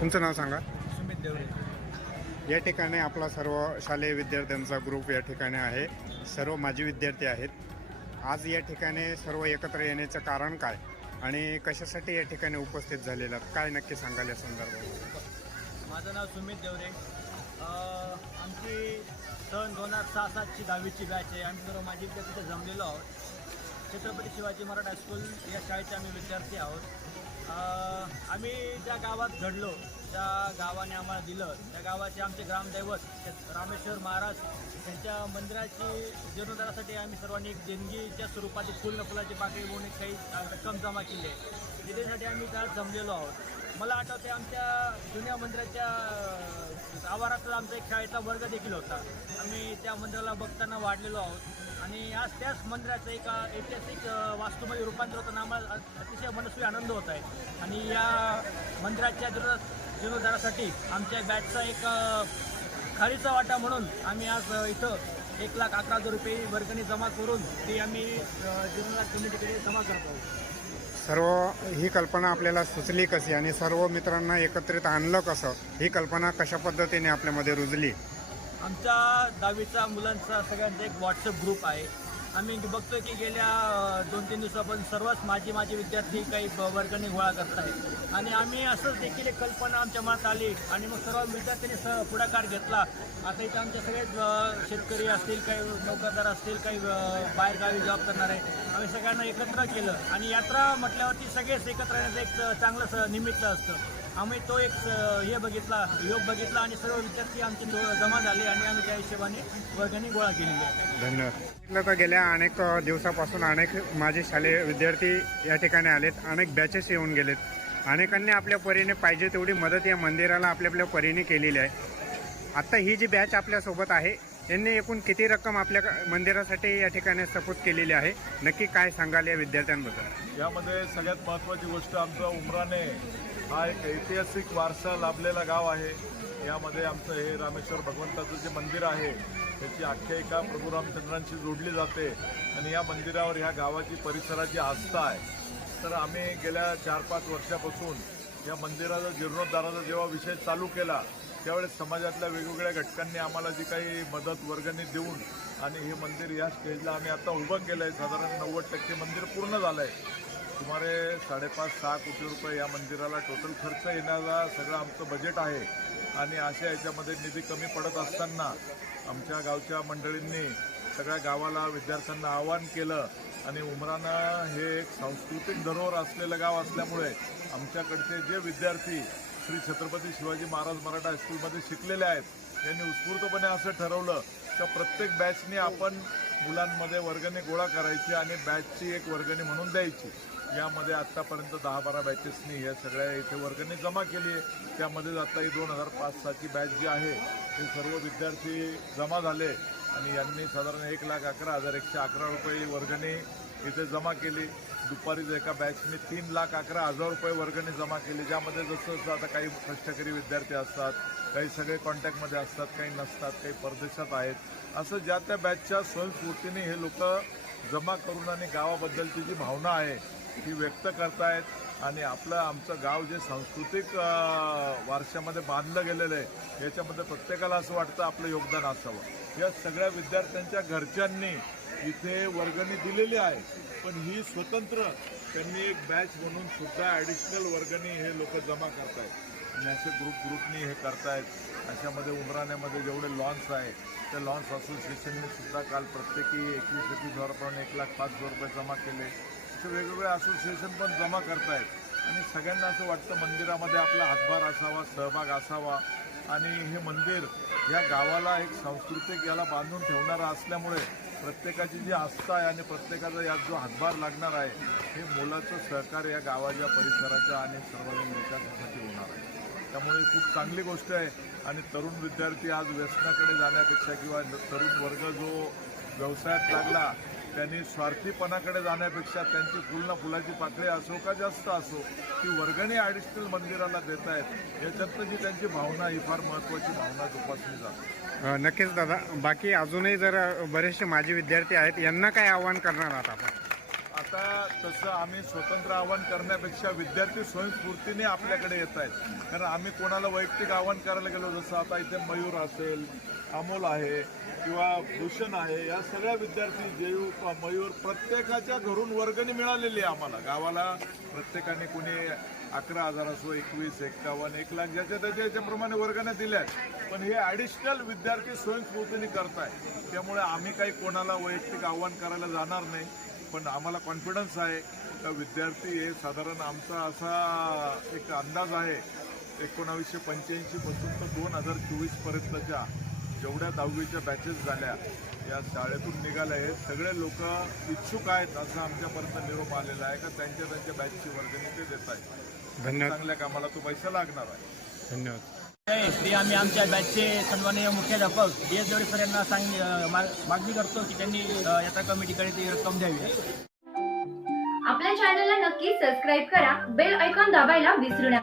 तुमचं नाव सांगा. सुमित देवरे. या ठिकाणी आपला सर्व शालेय विद्यार्थ्यांचा ग्रुप या ठिकाणी आहे. सर्व माजी विद्यार्थी आहेत. आज या ठिकाणी सर्व एकत्र येण्याचं कारण काय आणि कशासाठी या ठिकाणी उपस्थित झालेला? काय नक्की सांगाल या संदर्भात? माझं नाव सुमित देवरे. आमची सन दोन हजार सहा सातची दहावीची बॅच आहे. आम्ही सर्व माझी विद्यार्थी तिथे जमलेलो आहोत. छत्रपती शिवाजी मराठा स्कूल या शाळेचे आम्ही विद्यार्थी आहोत. आम्ही ज्या गावात घडलो ज्या गावाने आम्हाला दिलं. त्या गावाचे आमचे ग्रामदैवत रामेश्वर महाराज त्यांच्या मंदिराची जीर्णोद्धारासाठी आम्ही सर्वांनी एक देणगीच्या स्वरूपात एक फुल फुलाची पाकळी म्हणून काही रक्कम जमा केली आहे. तिथेसाठी आम्ही त्यात जमलेलो आहोत. मला आठवते आमच्या जुन्या मंदिराच्या आवारातला आमचा एक शाळेचा वर्ग देखील होता. आम्ही त्या मंदिराला बघताना वाढलेलो आहोत. आणि आज त्याच मंदिराचं एका ऐतिहासिक वास्तूमध्ये रूपांतर होताना आम्हाला अतिशय मनस्वी आनंद होत आहे. आणि या मंदिराच्या जीर्ण- जीर्णोद्धारासाठी आमच्या बॅचचा एक खारीचा वाटा म्हणून आम्ही आज इथं एक लाख अकरा हजार रुपये वर्गणी जमा करून ती आम्ही अ, जीर्णोद्धार कमिटीकडे जमा करत आहोत. सर्व ही कल्पना आपल्याला सुचली कशी आणि सर्व मित्रांना एकत्रित आणलं कसं? ही कल्पना कशा पद्धतीने आपल्यामध्ये रुजली? आमच्या दहावीचा मुलांचा सगळ्यांचा एक व्हॉट्सअप ग्रुप आहे. आम्ही बघतोय की गेल्या दोन तीन दिवसापासून सर्वच माझे माझे विद्यार्थी काही वर्गाने वर्गणी गोळा करत आहेत. आणि आम्ही असंच देखील एक कल्पना आमच्या मनात आली आणि मग सर्व विद्यार्थ्यांनी स पुढाकार घेतला. आता इथं आमचे सगळेच शेतकरी असतील काही नोकरदार असतील काही बाहेरगावी जॉब करणारे आम्ही सगळ्यांना एकत्र केलं. आणि यात्रा म्हटल्यावरती सगळेच एकत्र येण्याचं एक चांगलं स- निमित्त असतं. आम्ही तो एक हे बघितला योग बघितला आणि सर्व विद्यार्थी आमचे जमा झाले आणि आम्ही त्या हिशोबाने वर्गणी गोळा केलेली आहे धन्यवाद. तर गेल्या अनेक दिवसापासून अनेक माझे शालेय विद्यार्थी या ठिकाणी आलेत. अनेक बॅचेस येऊन गेलेत. अनेकांनी आपल्या परीने पाहिजे तेवढी मदत या मंदिराला आपल्या आपल्या परीने केलेली आहे. आता ही जी बॅच आपल्यासोबत आहे यांनी एकूण किती रक्कम आपल्या मंदिरासाठी या ठिकाणी सपोर्ट केलेली आहे? नक्की काय सांगाल या विद्यार्थ्यांबद्दल? यामध्ये सगळ्यात महत्त्वाची गोष्ट आमचं उमराने हा एक ऐतिहासिक वारसा लाभलेला गाव आहे. यामध्ये आमचं हे रामेश्वर भगवंताचं जे मंदिर आहे त्याची आख्यायिका प्रभू रामचंद्रांशी जोडली जाते आणि या मंदिरावर ह्या गावाची परिसराची आस्था आहे. तर आम्ही गेल्या चार पाच वर्षापासून या मंदिराचा जीर्णोद्धाराचा जेव्हा विषय चालू केला त्यावेळेस समाजातल्या वेगवेगळ्या घटकांनी आम्हाला जी काही मदत वर्गणी देऊन आणि हे मंदिर या स्टेजला आम्ही आता उभं केलं आहे साधारण नव्वद टक्के मंदिर पूर्ण झालं आहे सुमारे साडेपाच सहा कोटी रुपये या मंदिराला टोटल खर्च येणारा सगळं आमचं बजेट आहे. आणि अशा याच्यामध्ये निधी कमी पडत असताना आमच्या गावच्या मंडळींनी सगळ्या गावाला विद्यार्थ्यांना आवाहन केलं. आणि उमरानं हे एक सांस्कृतिक धरोहर असलेलं गाव असल्यामुळे आमच्याकडचे जे विद्यार्थी श्री छत्रपती शिवाजी महाराज मराठा हायस्कूलमध्ये शिकलेले आहेत यांनी उत्स्फूर्तपणे असं ठरवलं. की प्रत्येक बॅचने आपण मुलांमध्ये वर्गणी गोळा करायची आणि बॅचची एक वर्गणी म्हणून द्यायची. यामध्ये आत्तापर्यंत दहा बारा बॅचेसनी या सगळ्या इथे वर्गणी जमा केली आहे. त्यामध्येच आता ही दोन हजार पाच सहाची बॅच जी आहे हे सर्व विद्यार्थी जमा झाले आणि यांनी साधारण एक लाख अकरा हजार एकशे अकरा रुपये वर्गणी इथे जमा केली. दुपारीच एका बॅचने तीन लाख अकरा हजार रुपये वर्गणी जमा केली ज्यामध्ये जसं जसं आता काही कष्टकरी विद्यार्थी असतात काही सगळे कॉन्टॅक्टमध्ये असतात काही नसतात काही परदेशात आहेत असं ज्या त्या बॅचच्या गोष्टीने हे लोक जमा करून आणि गावाबद्दलची जी भावना आहे ती व्यक्त करतायत. आणि आपलं आमचं गाव जे सांस्कृतिक वारशामध्ये बांधलं गेलेलं आहे याच्यामध्ये प्रत्येकाला असं वाटतं आपलं योगदान असावं. या सगळ्या विद्यार्थ्यांच्या घरच्यांनी इथे वर्गणी दिलेली आहे. पण ही स्वतंत्र त्यांनी एक बॅच म्हणून सुद्धा ॲडिशनल वर्गणी हे लोक जमा करतायत. आणि असे ग्रुप ग्रुपनी हे करतायत. अशामध्ये उमराण्यामध्ये जेवढे लॉन्स आहे त्या लॉन्स असोसिएशनने सुद्धा काल प्रत्येकी एकवीस एकवीस हजारपर्यंत एक लाख पाच हजार रुपये जमा केले. असे वेगवेगळे असोसिएशन पण जमा करतायत. आणि सगळ्यांना असं वाटतं मंदिरामध्ये आपला हातभार असावा सहभाग असावा. आणि हे मंदिर या गावाला एक सांस्कृतिक याला बांधून ठेवणारं असल्यामुळे प्रत्येकाची जी आस्था आहे आणि प्रत्येकाचा यात जो हातभार लागणार आहे हे मोलाचं सहकार्य या गावाच्या परिसराच्या आणि सर्वांगीण विकासासाठी त्यामुळे खूप चांगली गोष्ट आहे. आणि तरुण विद्यार्थी आज व्यसनाकडे जाण्यापेक्षा किंवा तरुण वर्ग जो व्यवसायात लागला त्यांनी स्वार्थीपणाकडे जाण्यापेक्षा त्यांची फुल ना फुलाची पाकळी असो का जास्त असो ती वर्गणी ॲडिशनल मंदिराला देत आहेत याच्यातनं जी त्यांची भावना ही फार महत्त्वाची भावना जोपासली जाते. नक्कीच दादा. बाकी अजूनही जर बरेचसे माजी विद्यार्थी आहेत यांना काय आव्हान करणार आहात आपण? आता तसं आम्ही स्वतंत्र आवाहन करण्यापेक्षा विद्यार्थी स्वयंस्फूर्तीने आपल्याकडे येत आहेत. कारण आम्ही कोणाला वैयक्तिक आवाहन करायला गेलो जसं आता इथे मयूर असेल अमोल आहे किंवा भूषण आहे या सगळ्या विद्यार्थी जेयू मयूर प्रत्येकाच्या घरून वर्गणी मिळालेली आहे आम्हाला. गावाला प्रत्येकाने कुणी अकरा हजार असो एकवीस एक्कावन्न एक लाख ज्याच्या त्याच्या याच्याप्रमाणे वर्गाने दिल्यात पण हे ॲडिशनल विद्यार्थी स्वयंस्फूर्तीने करताय त्यामुळे आम्ही काही कोणाला वैयक्तिक आव्हान करायला जाणार नाही. पण आम्हाला कॉन्फिडन्स आहे. का विद्यार्थी हे साधारण आमचा असा एक अंदाज आहे. एकोणावीसशे पंच्याऐंशी पासून तर दोन हजार चोवीस पर्यंतच्या जेवढ्या दहावीच्या बॅचेस झाल्या या शाळेतून निघाल्या आहेत सगळे लोक इच्छुक आहेत असं आमच्यापर्यंत निरोप आलेला आहे का त्यांच्या त्यांच्या बॅचची वर्गणी ते देत आहेत. धन्यवाद. चांगल्या कामाला तो पैसा लागणार आहे. धन्यवाद. ते आम्ही आमच्या बॅचचे सन्माननीय मुख्याध्यापक डी एस देवडे यांना सांग मागणी करतो की त्यांनी यात्रा कमिटीकडे ती रक्कम द्यावी. आपल्या चॅनलला नक्की सबस्क्राईब करा. बेल ऐकॉन दाबायला विसरू नका.